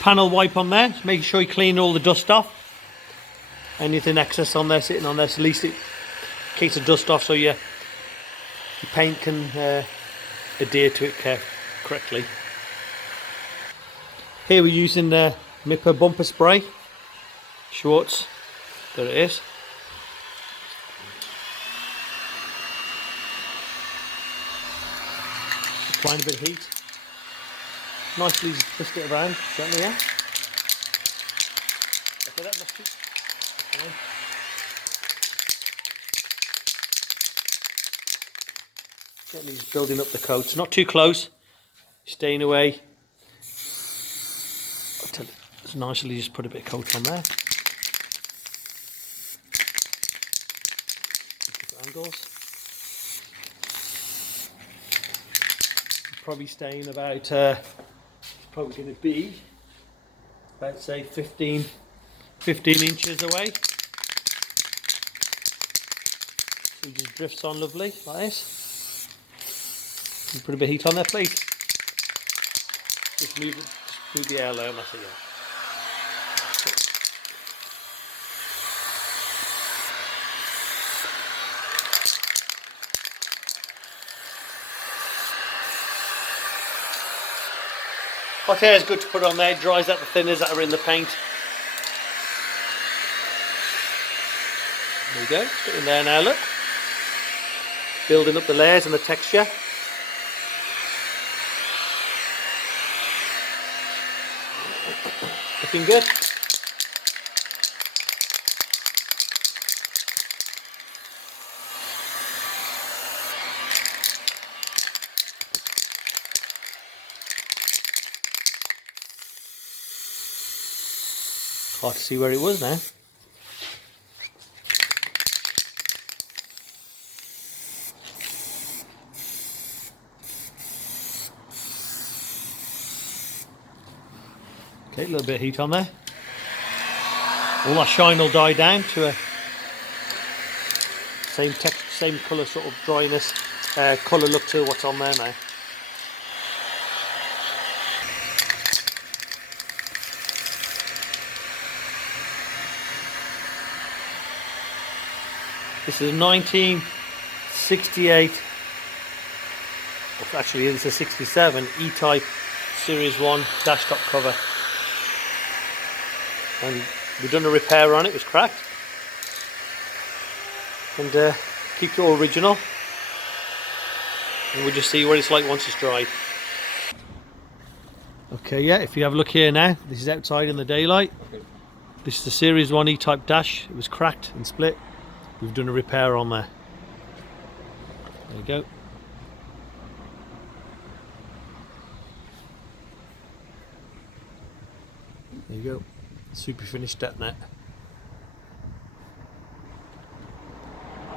panel wipe on there, just making sure you clean all the dust off. Anything excess on there, sitting on there, so at least it keeps the dust off so your paint can adhere to it correctly. Here we're using the Mipper bumper spray, Schwartz, there it is. Applying a bit of heat. Nicely twist it around, gently, yeah? Okay, that must be okay. Gently just building up the coat. It's not too close, staying away. I'll tell you, just nicely just put a bit of coat on there. Different angles. Probably staying about, probably going to be about say 15 inches away. So it just drifts on lovely like this. And put a bit of heat on there, please. Just move the air low, that's it, yeah. Hot air is good to put on there, it dries out the thinners that are in the paint. There we go, it's getting there now, look. Building up the layers and the texture. Looking good. Hard to see where it was now. Okay, a little bit of heat on there. All that shine will die down to a same colour sort of dryness, colour look to what's on there now. This is a 1968, well, actually it's a 67 E-Type Series 1 dash top cover. And we've done a repair on it, it was cracked. And keep it all original. And we'll just see what it's like once it's dried. Okay, yeah, if you have a look here now, this is outside in the daylight. This is the Series 1 E-Type dash, it was cracked and split. We've done a repair on there. There you go. There you go. Super finished net.